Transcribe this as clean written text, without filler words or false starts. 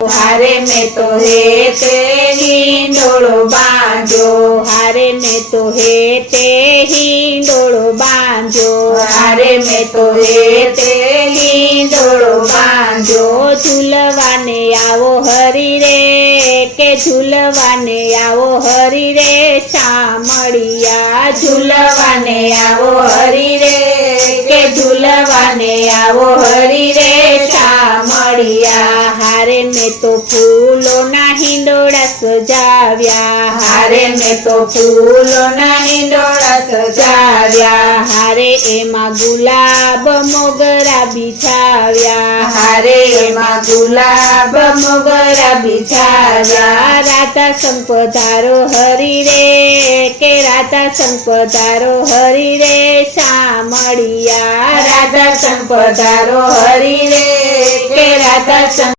हारे में तो है ते हिंडोळो बांधो। हारे में तो है ते हिंडोळो बांधो। हारे में तो है ते हिंडोळो बांधो। झूलवाने आवो हरी रे के झूलवाने आवो हरी रे शामळिया। झूलवाने आवो हरी रे के झूलवाने आवो हरी रे शामळिया। हारे में तो फूलो ना हिंडोळा सजाव्या। हारे में तो फूलो ना हिंडोळा सजाव्या। हारे एमा गुलाब मोगरा बिछाव्या। हारे एमा गुलाब मोगरा बिछाव्या। राधा संपदारो हरी रे के राधा संपदारो हरी रे शामळिया। राधा संपदारो हरी रे के राधा